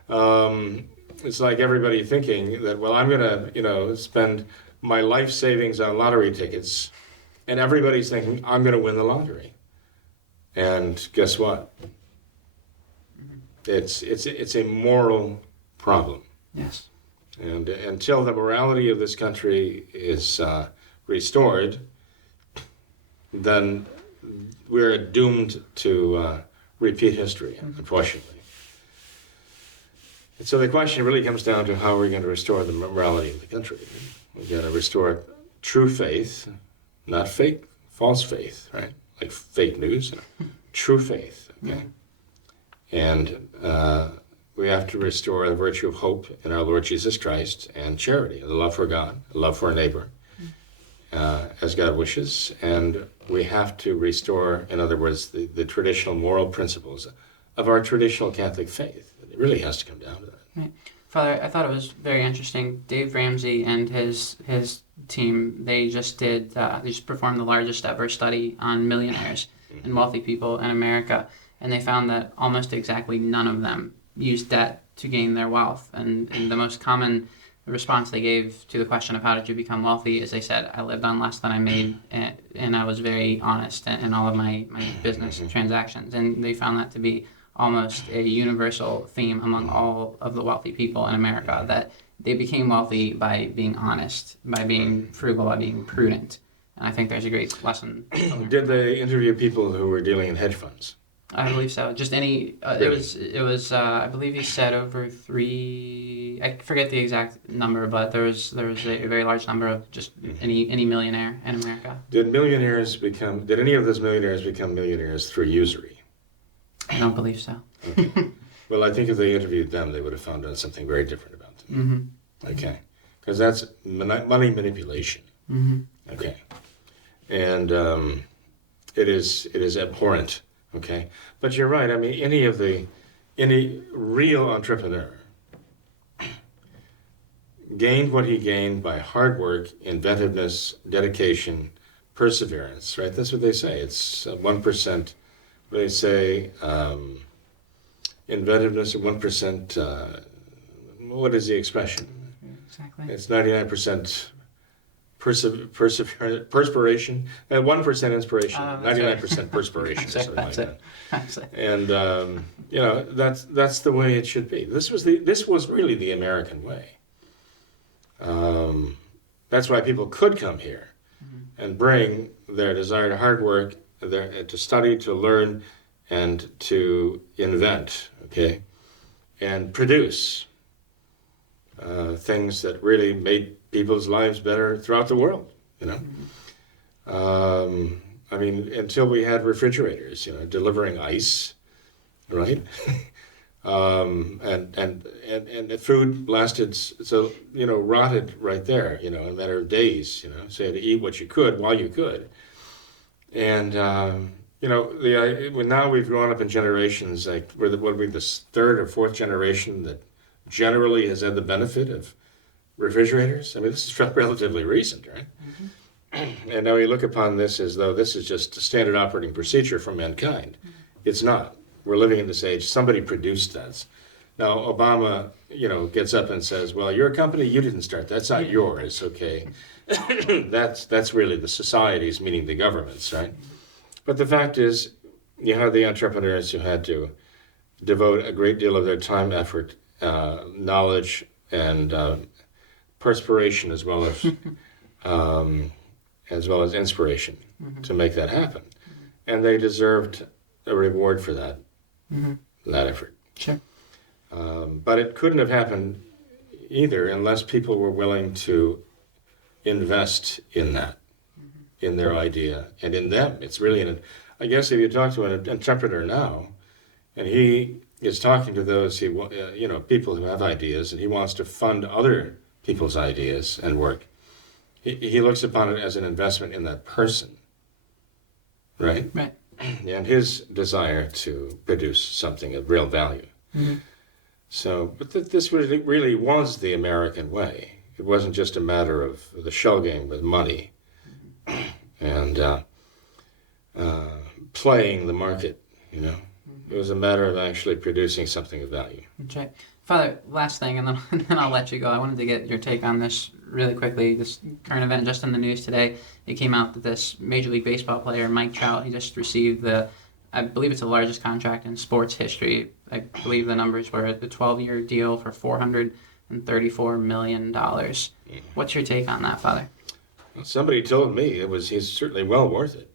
It's like everybody thinking that, well, I'm going to, you know, spend my life savings on lottery tickets. And everybody's thinking, I'm going to win the lottery. And guess what? It's a moral problem. Yes. And until the morality of this country is restored, then we're doomed to repeat history, unfortunately. And so the question really comes down to how we're going to restore the morality of the country. We've got to restore true faith, not false faith, right? Like fake news, true faith, okay? And we have to restore the virtue of hope in our Lord Jesus Christ and charity, the love for God, the love for our neighbor, as God wishes. And we have to restore, in other words, the traditional moral principles of our traditional Catholic faith. It really has to come down to that. Right. Father, I thought it was very interesting. Dave Ramsey and his team, they just performed the largest ever study on millionaires and wealthy people in America, and they found that almost exactly none of them used debt to gain their wealth. And the most common response they gave to the question of how did you become wealthy is they said, I lived on less than I made, and I was very honest in all of my business transactions. And they found that to be almost a universal theme among all of the wealthy people in America, that they became wealthy by being honest, by being frugal, by being prudent. And I think there's a great lesson. Did they interview people who were dealing in hedge funds? I believe so. Just any. It was. I believe he said over 3. I forget the exact number, but there was a very large number of just any millionaire in America. Did any of those millionaires become millionaires through usury? I don't believe so. Okay. Well, I think if they interviewed them, they would have found out something very different about them. Mm-hmm. Okay, because that's money manipulation. Mm-hmm. Okay, and it is abhorrent. Okay, but you're right. I mean, any real entrepreneur gained what he gained by hard work, inventiveness, dedication, perseverance. Right? That's what they say. It's 1%. They say inventiveness at 1%. What is the expression? Exactly. It's 99% perspiration, and 1% inspiration, 99% perspiration, or something like that. And that's the way it should be. This was really the American way. That's why people could come here and bring their desire to hard work, to study, to learn, and to invent, okay, and produce things that really made people's lives better throughout the world, I mean, until we had refrigerators, delivering ice, right? And the food lasted, rotted right there, in a matter of days, so you had to eat what you could while you could. And, now we've grown up in generations, like we're the third or fourth generation that generally has had the benefit of refrigerators. I mean, this is relatively recent, right? Mm-hmm. And now we look upon this as though this is just a standard operating procedure for mankind. Mm-hmm. It's not. We're living in this age. Somebody produced this. Now, Obama, gets up and says, well, you're a company, you didn't start. That's not yours, okay? That's really the societies, meaning the governments, right? But the fact is, you have the entrepreneurs who had to devote a great deal of their time, effort, knowledge, and perspiration, as well as inspiration, to make that happen, and they deserved a reward for that effort. Sure. But it couldn't have happened either unless people were willing to invest in that, in their idea and in them. It's really I guess if you talk to an entrepreneur now, and he is talking to those people who have ideas, and he wants to fund other people's ideas and work, he looks upon it as an investment in that person, right? Right. And his desire to produce something of real value. Mm-hmm. So, but this really was the American way. It wasn't just a matter of the shell game with money and playing the market, It was a matter of actually producing something of value. That's right. Father, last thing, and then I'll let you go. I wanted to get your take on this really quickly. This current event just in the news today, it came out that this Major League Baseball player, Mike Trout, he just received I believe it's the largest contract in sports history. I believe the numbers were the 12-year deal for $434 million. What's your take on that, Father? Well, somebody told me he's certainly well worth it.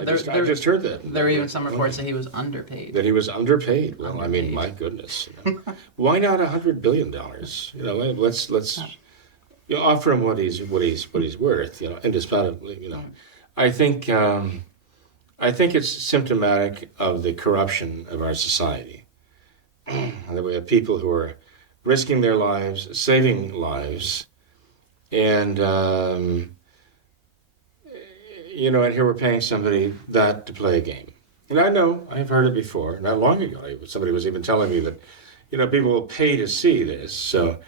I just heard that. There were even some reports that he was underpaid. That he was underpaid. Well, I mean, my goodness. Why not $100 billion? Let's offer him what he's worth. Indisputably. I think it's symptomatic of the corruption of our society. that we have people who are risking their lives, saving lives, and and here we're paying somebody that to play a game. And I know, I've heard it before, not long ago, somebody was even telling me that, people will pay to see this. So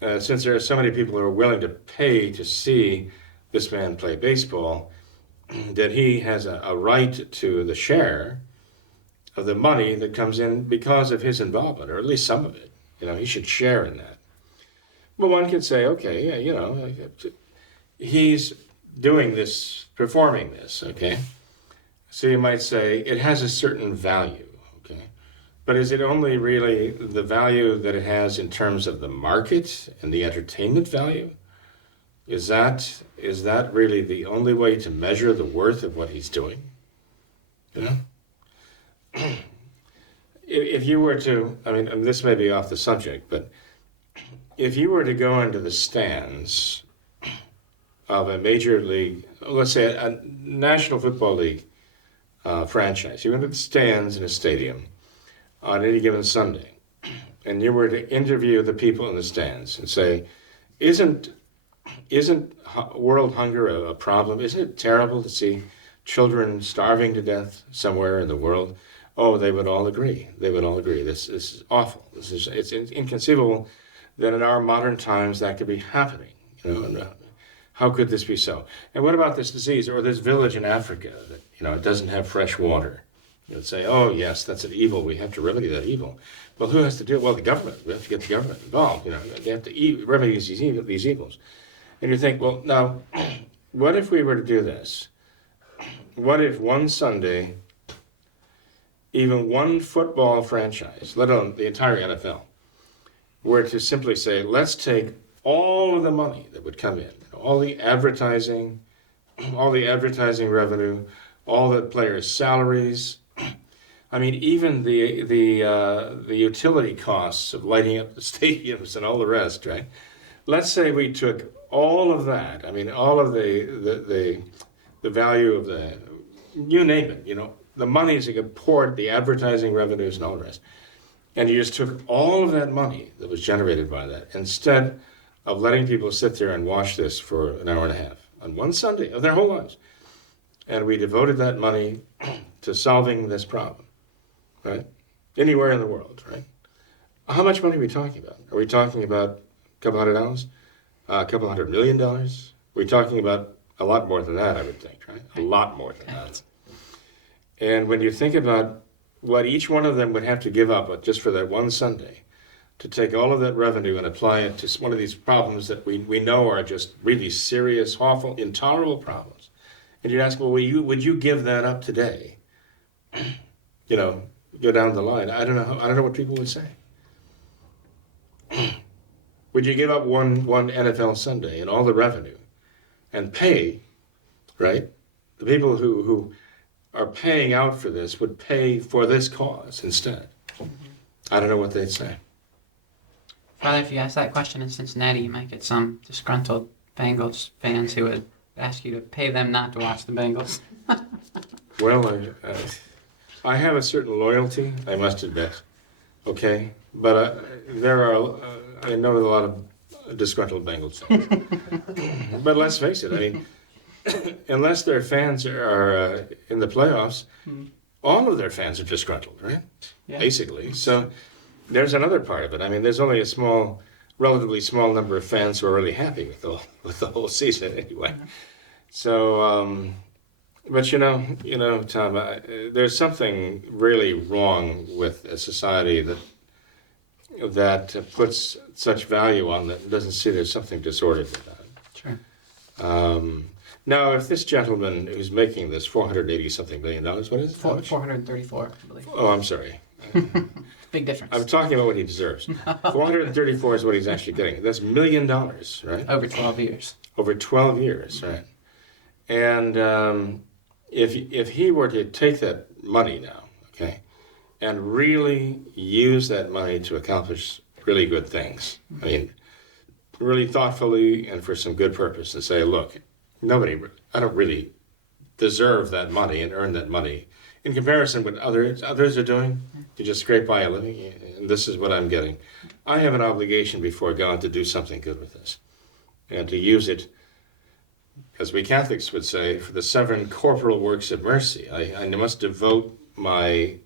since there are so many people who are willing to pay to see this man play baseball, that he has a right to the share of the money that comes in because of his involvement, or at least some of it. He should share in that. But one could say, okay, he's doing this, performing this, okay? So you might say it has a certain value, okay? But is it only really the value that it has in terms of the market and the entertainment value? Is that really the only way to measure the worth of what he's doing? If you were to, and this may be off the subject, but if you were to go into the stands of a major league, let's say a National Football League franchise, you went to the stands in a stadium on any given Sunday, and you were to interview the people in the stands and say, isn't world hunger a problem? Isn't it terrible to see children starving to death somewhere in the world? Oh, they would all agree. They would all agree. This is awful. It's inconceivable that in our modern times that could be happening. How could this be so? And what about this disease or this village in Africa that it doesn't have fresh water? You'd say, oh yes, that's an evil. We have to remedy that evil. Well, who has to do it? Well, the government. We have to get the government involved. They have to remedy these evils. And you think, well, now, what if we were to do this? What if one Sunday, even one football franchise, let alone the entire NFL, were to simply say, let's take all of the money that would come in, all the advertising revenue, all the players' salaries, even the utility costs of lighting up the stadiums and all the rest, right? Let's say we took all of that, all of the value of you name it, the monies that get poured, the advertising revenues and all the rest. And you just took all of that money that was generated by that, instead of letting people sit there and watch this for an hour and a half on one Sunday of their whole lives. And we devoted that money to solving this problem, right? Anywhere in the world, right? How much money are we talking about? Are we talking about a couple $100? A couple $100 million? We're talking about a lot more than that, I would think, right? A lot more than that. And when you think about what each one of them would have to give up just for that one Sunday, to take all of that revenue and apply it to one of these problems that we know are just really serious, awful, intolerable problems. And you'd ask, well, would you give that up today? Go down the line. I don't know what people would say. Would you give up one NFL Sunday and all the revenue and pay, right? The people who are paying out for this would pay for this cause instead. I don't know what they'd say. Father, if you ask that question in Cincinnati, you might get some disgruntled Bengals fans who would ask you to pay them not to watch the Bengals. Well, I have a certain loyalty, I must admit, okay? But I know a lot of disgruntled Bengals fans. But let's face it, unless their fans are in the playoffs, all of their fans are disgruntled, right? Yeah. Basically. So there's another part of it. There's only a relatively small number of fans who are really happy with the whole season anyway. So, but Tom, there's something really wrong with a society that puts such value on that and doesn't see there's something disordered about it. Sure. Now, if this gentleman who's making this $480-something million, what is it? 434, I believe. Oh, I'm sorry. Big difference. I'm talking about what he deserves. 434 is what he's actually getting. That's $1 million, right? Over 12 years. Over 12 years, right? And if he were to take that money now, okay, and really use that money to accomplish really good things, really thoughtfully and for some good purpose, and say, look, I don't really deserve that money and earn that money in comparison with others are doing, you just scrape by a living, and this is what I'm getting. I have an obligation before God to do something good with this, and to use it, as we Catholics would say, for the 7 corporal works of mercy. I must devote my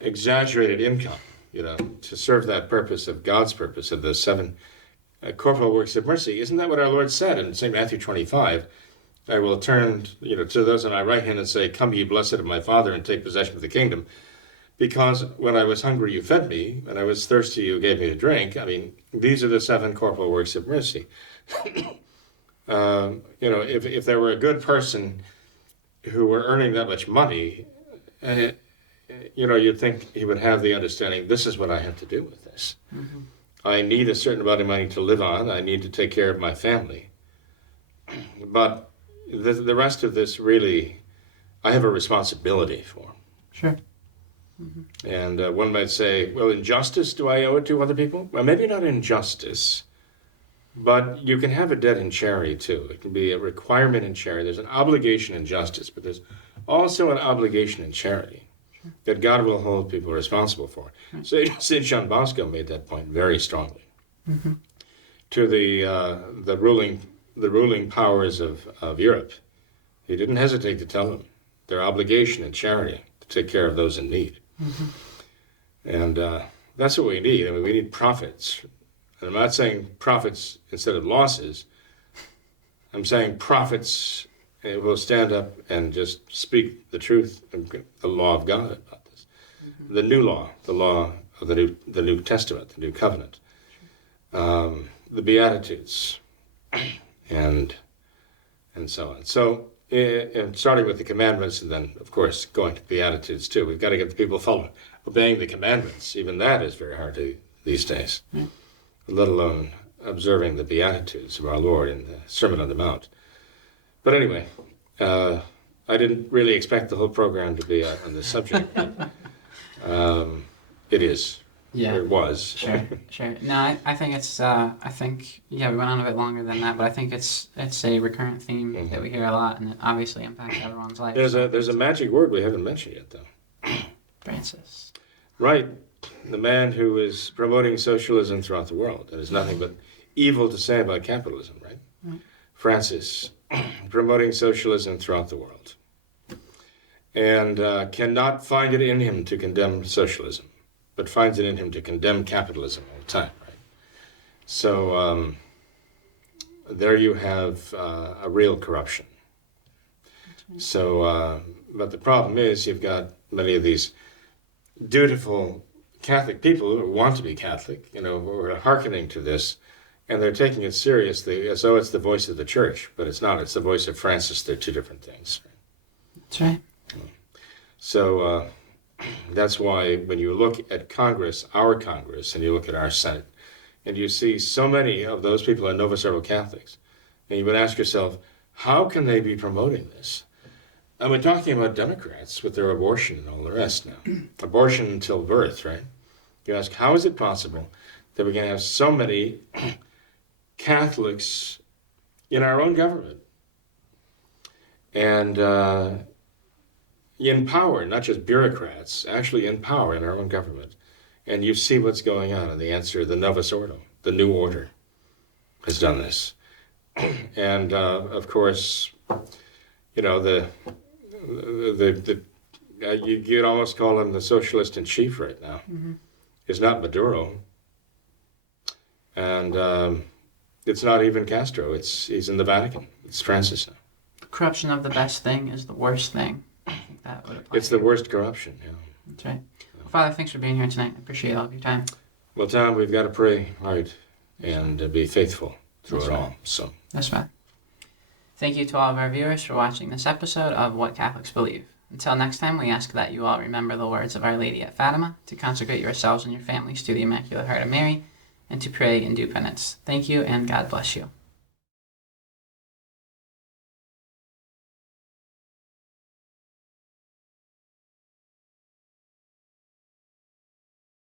exaggerated income, to serve that purpose of God's purpose of the 7 corporal works of mercy. Isn't that what our Lord said in St. Matthew 25? I will turn, to those on my right hand and say, "Come, ye blessed of my Father, and take possession of the kingdom. Because when I was hungry, you fed me. When I was thirsty, you gave me to drink." I mean, these are the 7 corporal works of mercy. If there were a good person who were earning that much money, you'd think he would have the understanding, this is what I have to do with this. Mm-hmm. I need a certain amount of money to live on. I need to take care of my family. But the rest of this, really, I have a responsibility for. Sure. Mm-hmm. And one might say, well, injustice, do I owe it to other people? Well, maybe not injustice, but you can have a debt in charity, too. It can be a requirement in charity. There's an obligation in justice, but there's also an obligation in charity that God will hold people responsible for. So St. John Bosco made that point very strongly. Mm-hmm. To the ruling powers of Europe. He didn't hesitate to tell them their obligation in charity to take care of those in need. Mm-hmm. And that's what we need. I mean, we need profits. And I'm not saying profits instead of losses. I'm saying profits will stand up and just speak the truth, the law of God about this. Mm-hmm. The new law, the law of the New Testament, the New Covenant, the Beatitudes, and so on. So, and starting with the commandments, and then, of course, going to the Beatitudes too. We've got to get the people obeying the commandments. Even that is very hard these days, let alone observing the Beatitudes of our Lord in the Sermon on the Mount. But anyway, I didn't really expect the whole program to be on this subject, but it is. Yeah. Or it was. Sure. No, I think it's, we went on a bit longer than that, but I think it's a recurrent theme mm-hmm. that we hear a lot, and it obviously impacts everyone's life. There's a magic word we haven't mentioned yet, though. Francis. Right. The man who is promoting socialism throughout the world. There is nothing but evil to say about capitalism, right? Mm-hmm. Francis, promoting socialism throughout the world. And cannot find it in him to condemn socialism, but finds it in him to condemn capitalism all the time, right? So there you have a real corruption. So, but the problem is you've got many of these dutiful Catholic people who want to be Catholic, who are hearkening to this, and they're taking it seriously as though it's the voice of the church, but it's not. It's the voice of Francis. They're two different things. That's right. So that's why when you look at Congress, our Congress, and you look at our Senate, and you see so many of those people are Novus Ordo Catholics, and you would ask yourself, how can they be promoting this? And we're talking about Democrats with their abortion and all the rest now. Abortion until birth, right? You ask, how is it possible that we're going to have so many Catholics in our own government? And in power, not just bureaucrats, actually in power in our own government. And you see what's going on, and the answer, the Novus Ordo, the New Order, has done this. And of course, you'd almost call him the socialist in chief right now. Mm-hmm. It's not Maduro, and it's not even Castro. He's in the Vatican. It's Francis now. Corruption of the best thing is the worst thing. I think that would apply. It's the worst corruption. Yeah. That's right. Well, Father, thanks for being here tonight. I appreciate all of your time. Well, Tom, we've got to pray hard and be faithful through it all. So that's right. Thank you to all of our viewers for watching this episode of What Catholics Believe. Until next time, we ask that you all remember the words of Our Lady at Fatima, to consecrate yourselves and your families to the Immaculate Heart of Mary, and to pray and do penance. Thank you, and God bless you.